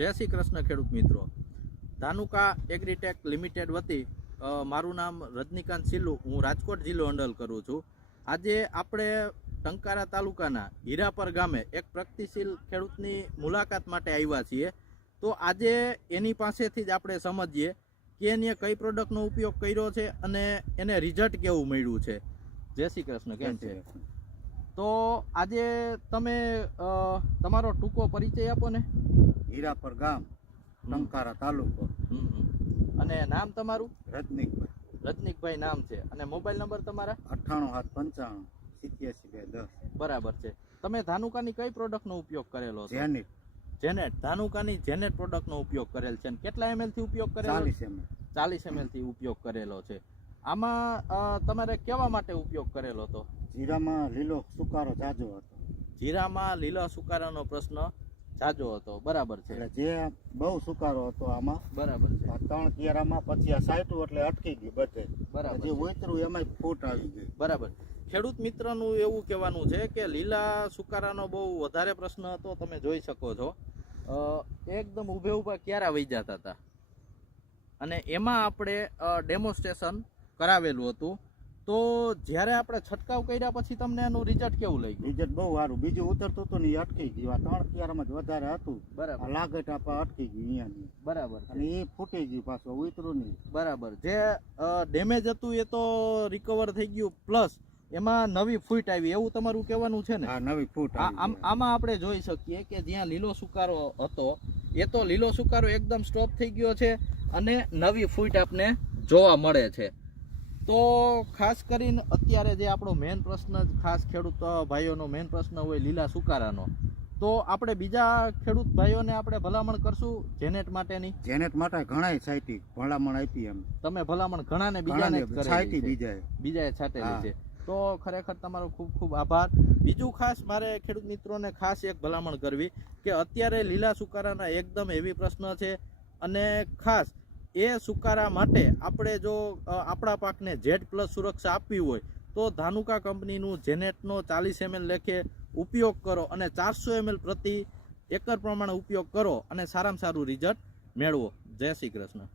જય શ્રી કૃષ્ણ ખેડૂત મિત્રો. ધાનુકા એગ્રીટેક લિમિટેડ વતી મારું નામ રજનીકાંત સિલ્લુ હું રાજકોટ જિલ્લો હંડલ કરું છું. આજે આપણે ટંકારા તાલુકાના હીરાપર ગામે એક પ્રગતિશીલ ખેડૂતની મુલાકાત માટે આવ્યા છીએ. તો આજે એની પાસેથી જ આપણે સમજીએ કે એને કઈ પ્રોડક્ટનો ઉપયોગ કર્યો છે અને એને રિઝલ્ટ કેવું મળ્યું છે. જય શ્રી કૃષ્ણ કેમ છે? તો આજે તમે તમારો ટૂંકો પરિચય આપો ને. હીરાપર ગામ ટંકારા તાલુકો. અને નામ તમારું? રજનીકભાઈ. રજનીકભાઈ નામ છે. અને મોબાઈલ નંબર તમારા? અઠ્ઠાણું સાત પંચાણું સિત્યાસી બે દસ. બરાબર છે. તમે ધાનુકાની કઈ પ્રોડક્ટનો ઉપયોગ કરેલો છે? જેનેટ. જેનેટ. ધાનુકાની જેનેટ પ્રોડક્ટનો ઉપયોગ કરેલ છે. અને કેટલા એમએલથી ઉપયોગ કરેલો? ચાલીસ એમ ચાલીસ એમએલથી ઉપયોગ કરેલો છે. આમાં તમારે કેવા માટે ઉપયોગ કરેલો હતો? જીરામાં લીલો સુકારો જાજો હતો. જીરામાં લીલા સુકારાનો પ્રશ્ન જાજો હતો. બરાબર છે. એટલે જે બહુ સુકારો હતો આમાં બરાબર છે. ત્રણ કિયારામાં પછી આ સાઈટું એટલે અટકી ગયું બધે. બરાબર જે. ઉતરું એમાં ફૂટ આવી ગઈ બરાબર. ખેડૂત મિત્રનું એવું કહેવાનું છે કે લીલા સુકારાનો બહુ વધારે પ્રશ્ન હતો તમે જોઈ શકો છો. એકદમ ઊભે ઊભા ક્યારે આવી જતા હતા? અને એમાં આપણે ડેમોન્સ્ટ્રેશન કરાવેલું હતું. તો જ્યારે આપણે છંટકાવ કર્યા પછી તમને એનું રિઝલ્ટ કેવું લાગ્યું? રિઝલ્ટ બહુ સારું. બીજું ઉતરતું હતું ને એ અટકી ગયું. આ ત્રણ કિયારમાં જ વધારે હતું. બરાબર. લાગટ આપા અટકી ગયું અહીંયાની. બરાબર અને એ ફૂટી ગયું પાછું ઉતરું નહીં બરાબર. જે ડેમેજ હતું એ તો રિકવર થઈ ગયું. પ્લસ એમાં નવી ફૂટ આવી. એવું તમારું કહેવાનું છે ને? આ નવી ફૂટ આમાં આપણે જોઈ શકીએ કે જ્યાં લીલો સુકારો હતો એ તો લીલો સુકારો એકદમ સ્ટોપ થઈ ગયો છે અને નવી ફૂટ આપને જોવા મળે છે. તો ખાસ કરીને અત્યારે જે આપણો મેઇન પ્રશ્ન ખાસ ખેડૂત ભાઈઓનો મેઇન પ્રશ્ન હોય લીલા સુકારાનો તો આપણે બીજા ખેડૂત ભાઈઓને આપણે ભલામણ કરશું જેનેટ માટેની? જેનેટ માટે ઘણાય સાહિત્ય ભલામણ આપી એમ. તમે ભલામણ ઘણાને બીજાને છે. બીજાએ. બીજાએ છાંટેલી છે. તો ખરેખર તમારો ખૂબ ખૂબ આભાર. બીજું ખાસ મારે ખેડૂત મિત્રોને ખાસ એક ભલામણ કરવી કે અત્યારે લીલા સુકારાના એકદમ એવી પ્રશ્ન છે અને ખાસ એ સુકારા માટે આપણે જો આપણા પાકને જેડ પ્લસ સુરક્ષા આપવી હોય, તો ધાનુકા કંપનીનું જેનેટનો ચાલીસ એમએલ લેખે ઉપયોગ કરો અને ચારસો એમએલ પ્રતિ એકર પ્રમાણે ઉપયોગ કરો અને સારામાં સારું રિઝલ્ટ મેળવો. જય શ્રી કૃષ્ણ.